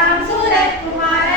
தாம் சூரக்குமாரனடி என்றன்